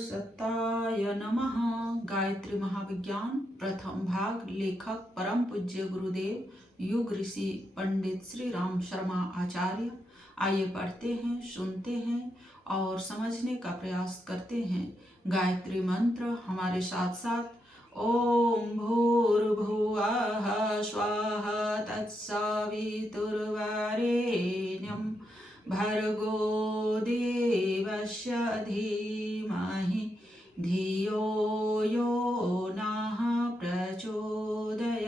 सत्ताय नमः। गायत्री महाविज्ञान प्रथम भाग। लेखक परम पूज्य गुरुदेव युग ऋषि पंडित श्री राम शर्मा आचार्य। आइए पढ़ते हैं, सुनते हैं और समझने का प्रयास करते हैं। गायत्री मंत्र हमारे साथ साथ। ओम भूर्भुवः स्वाहा तत्सवितुर्वरेण्यं भर्गो देवस्य धीमहि धियो यो नः प्रचोदयात्।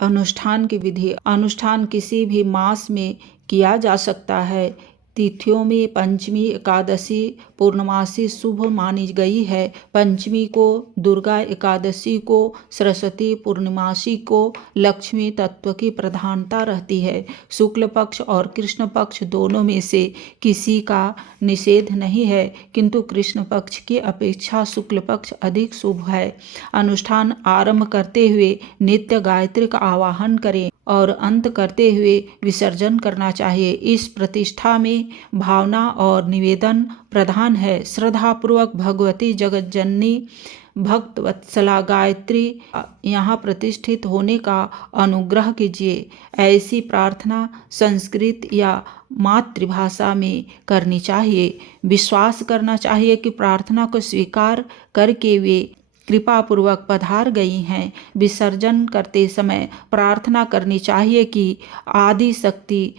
अनुष्ठान की विधि। अनुष्ठान किसी भी मास में किया जा सकता है। तिथियों में पंचमी, एकादशी, पूर्णमासी शुभ मानी गई है। पंचमी को दुर्गा, एकादशी को सरस्वती, पूर्णमासी को लक्ष्मी तत्व की प्रधानता रहती है। शुक्ल पक्ष और कृष्ण पक्ष दोनों में से किसी का निषेध नहीं है, किंतु कृष्ण पक्ष की अपेक्षा शुक्ल पक्ष अधिक शुभ है। अनुष्ठान आरंभ करते हुए नित्य गायत्री का आवाहन करें और अंत करते हुए विसर्जन करना चाहिए। इस प्रतिष्ठा में भावना और निवेदन प्रधान है। श्रद्धापूर्वक भगवती जगज्जननी भक्त वत्सला गायत्री यहाँ प्रतिष्ठित होने का अनुग्रह कीजिए। ऐसी प्रार्थना संस्कृत या मातृभाषा में करनी चाहिए। विश्वास करना चाहिए कि प्रार्थना को स्वीकार करके वे कृपापूर्वक पधार गई हैं। विसर्जन करते समय प्रार्थना करनी चाहिए कि आदि शक्ति,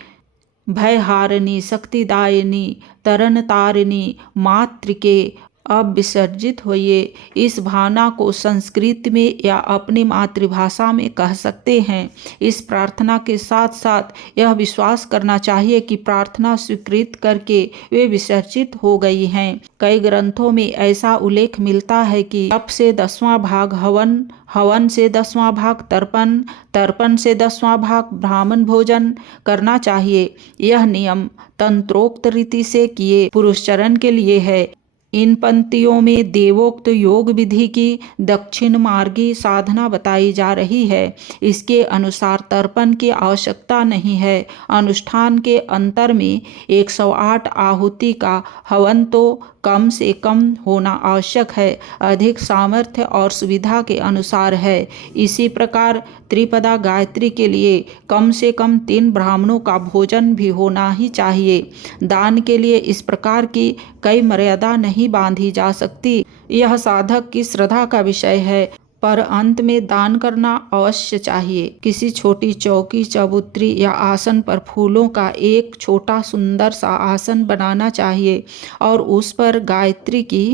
भयहारिणी, शक्तिदायिनी, तरन तारिणी मातृके अब विसर्जित होइए। इस भावना को संस्कृत में या अपनी मातृभाषा में कह सकते हैं। इस प्रार्थना के साथ साथ यह विश्वास करना चाहिए कि प्रार्थना स्वीकृत करके वे विसर्जित हो गई हैं। कई ग्रंथों में ऐसा उल्लेख मिलता है कि तप से 10वां भाग हवन, हवन से 10वां भाग तर्पण, तर्पण से 10वां भाग ब्राह्मण भोजन करना चाहिए। यह नियम तंत्रोक्त रीति से किए पुरुषचरण के लिए है। इन पंक्तियों में देवोक्त योग विधि की दक्षिण मार्गी साधना बताई जा रही है। इसके अनुसार तर्पण की आवश्यकता नहीं है। अनुष्ठान के अंतर में 108 आहुति का हवन तो कम से कम होना आवश्यक है, अधिक सामर्थ्य और सुविधा के अनुसार है। इसी प्रकार त्रिपदा गायत्री के लिए कम से कम 3 ब्राह्मणों का भोजन भी होना ही चाहिए। दान के लिए इस प्रकार की कई मर्यादा नहीं बांधी जा सकती। यह साधक की श्रद्धा का विषय है, पर अंत में दान करना अवश्य चाहिए। किसी छोटी चौकी, चबूतरी या आसन पर फूलों का एक छोटा सुंदर सा आसन बनाना चाहिए और उस पर गायत्री की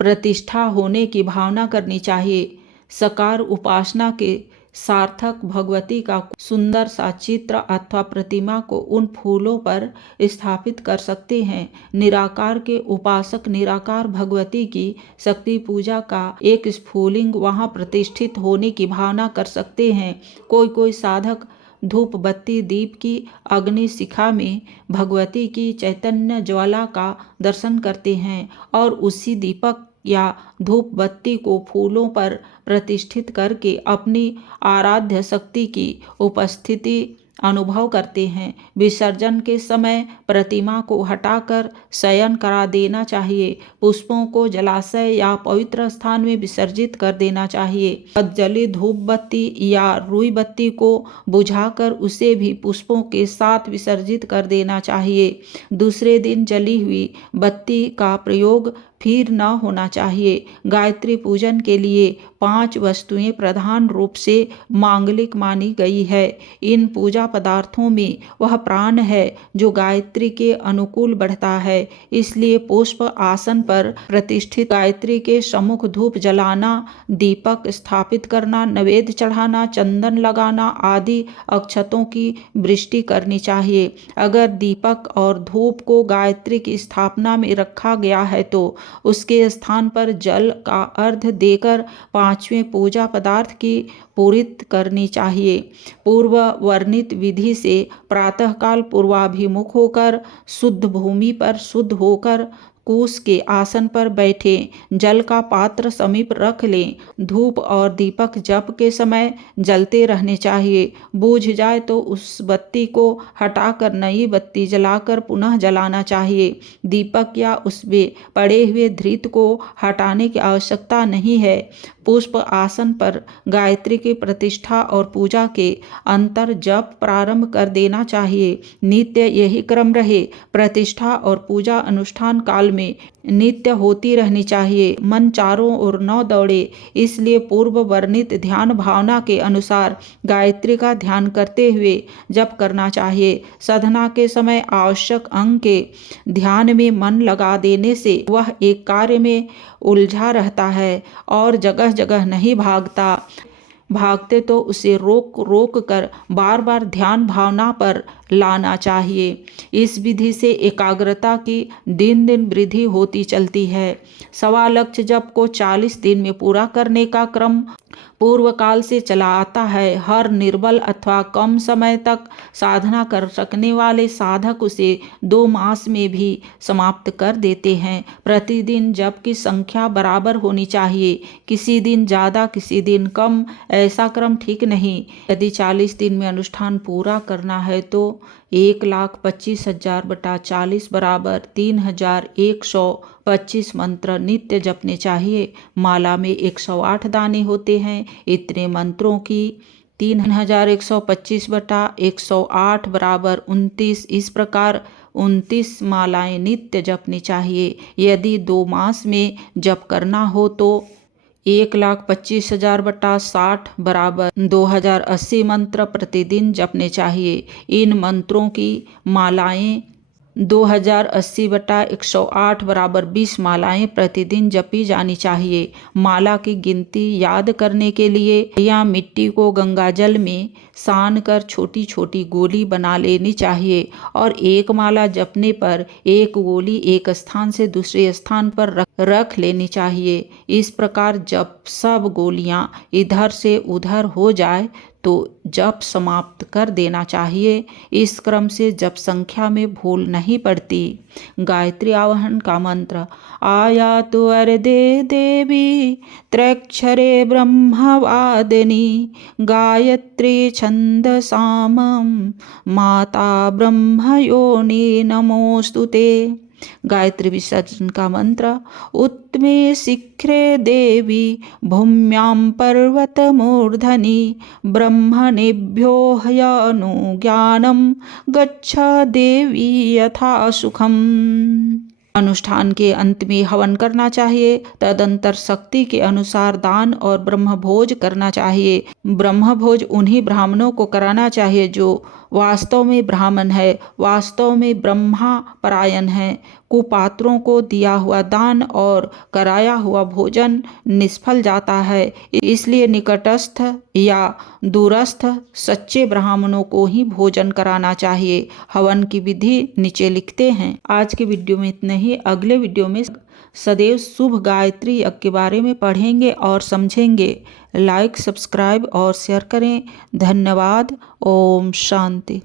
प्रतिष्ठा होने की भावना करनी चाहिए। सकार उपासना के सार्थक भगवती का सुंदर सा चित्र अथवा प्रतिमा को उन फूलों पर स्थापित कर सकते हैं। निराकार के उपासक निराकार भगवती की शक्ति पूजा का एक स्फुलिंग वहां प्रतिष्ठित होने की भावना कर सकते हैं। कोई साधक धूप बत्ती दीप की अग्नि शिखा में भगवती की चैतन्य ज्वाला का दर्शन करते हैं और उसी दीपक या धूप बत्ती को फूलों पर प्रतिष्ठित करके अपनी आराध्य शक्ति की उपस्थिति अनुभव करते हैं। विसर्जन के समय प्रतिमा को हटाकर शयन करा देना चाहिए। पुष्पों को जलाशय या पवित्र स्थान में विसर्जित कर देना चाहिए। जली धूप बत्ती या रुई बत्ती को बुझाकर उसे भी पुष्पों के साथ विसर्जित कर देना चाहिए। दूसरे दिन जली हुई बत्ती का प्रयोग फिर न होना चाहिए। गायत्री पूजन के लिए 5 वस्तुएं प्रधान रूप से मांगलिक मानी गई है। इन पूजा पदार्थों में वह प्राण है जो गायत्री के अनुकूल बढ़ता है। इसलिए पुष्प आसन पर प्रतिष्ठित गायत्री के सम्मुख धूप जलाना, दीपक स्थापित करना, नैवेद्य चढ़ाना, चंदन लगाना आदि अक्षतों की वृष्टि करनी चाहिए। अगर दीपक और धूप को गायत्री की स्थापना में रखा गया है तो उसके स्थान पर जल का अर्घ्य देकर 5वें पूजा पदार्थ की पूरित करनी चाहिए। पूर्व वर्णित विधि से प्रातःकाल पूर्वाभिमुख होकर शुद्ध भूमि पर शुद्ध होकर कूस के आसन पर बैठें, जल का पात्र समीप रख लें। धूप और दीपक जप के समय जलते रहने चाहिए। बुझ जाए तो उस बत्ती को हटाकर नई बत्ती जलाकर पुनः जलाना चाहिए। दीपक या उसमें पड़े हुए धृत को हटाने की आवश्यकता नहीं है। पुष्प आसन पर गायत्री की प्रतिष्ठा और पूजा के अंतर जप प्रारंभ कर देना चाहिए। नित्य यही क्रम रहे। प्रतिष्ठा और पूजा अनुष्ठान काल में नित्य होती रहनी चाहिए। मन चारों ओर न दौड़े, इसलिए पूर्व वर्णित ध्यान भावना के अनुसार गायत्री का ध्यान करते हुए जप करना चाहिए। साधना के समय आवश्यक अंग के ध्यान में मन लगा देने से वह एक कार्य में उलझा रहता है और जगह जगह नहीं भागता। भागते तो उसे रोक रोक कर बार बार ध्यान भावना पर लाना चाहिए। इस विधि से एकाग्रता की दिन दिन वृद्धि होती चलती है। सवा लक्ष्य जप को 40 दिन में पूरा करने का क्रम पूर्व काल से चला आता है। हर निर्बल अथवा कम समय तक साधना कर सकने वाले साधक उसे 2 मास में भी समाप्त कर देते हैं। प्रतिदिन जप की संख्या बराबर होनी चाहिए, किसी दिन ज़्यादा किसी दिन कम, ऐसा क्रम ठीक नहीं। यदि 40 दिन में अनुष्ठान पूरा करना है तो 1,25,000 बटा 40 बराबर 3,125 मंत्र नित्य जपने चाहिए। माला में 108 दाने होते हैं। इतने मंत्रों की 3,125 बटा 108 बराबर 29, इस प्रकार 29 मालाएं नित्य जपनी चाहिए। यदि 2 मास में जप करना हो तो 1,25,000 बटा 60 बराबर 2,080 मंत्र प्रतिदिन जपने चाहिए। इन मंत्रों की मालाएं 2,080 बटा 108 बराबर 20 मालाएं प्रतिदिन जपी जानी चाहिए। माला की गिनती याद करने के लिए या मिट्टी को गंगाजल में सान कर छोटी छोटी गोली बना लेनी चाहिए और एक माला जपने पर एक गोली एक स्थान से दूसरे स्थान पर रख लेनी चाहिए। इस प्रकार जब सब गोलियां इधर से उधर हो जाए तो जप समाप्त कर देना चाहिए। इस क्रम से जप संख्या में भूल नहीं पड़ती। गायत्री आवाहन का मंत्र: आयातु वरदे देवी त्रैक्षरे ब्रह्मवादिनी गायत्री छन्दसामं माता ब्रह्मयोनि नमोस्तुते। गायत्री विसर्जन का मंत्र: उत्तमे शिखरे देवी भूम्यां पर्वतमूर्धनि ब्रह्मणेभ्यो ह्यनुज्ञानं गच्छ देवी यथा सुखम्। अनुष्ठान के अंत में हवन करना चाहिए। तदंतर शक्ति के अनुसार दान और ब्रह्मभोज करना चाहिए। ब्रह्मभोज उन्हीं ब्राह्मणों को कराना चाहिए जो वास्तव में ब्राह्मण है, वास्तव में ब्रह्मा परायण है। कुपात्रों को दिया हुआ दान और कराया हुआ भोजन निष्फल जाता है, इसलिए निकटस्थ या दूरस्थ सच्चे ब्राह्मणों को ही भोजन कराना चाहिए। हवन की विधि नीचे लिखते हैं। आज के वीडियो में इतना ही। अगले वीडियो में सदैव शुभ गायत्री यज्ञ के बारे में पढ़ेंगे और समझेंगे। लाइक, सब्सक्राइब और शेयर करें। धन्यवाद। ओम शांति।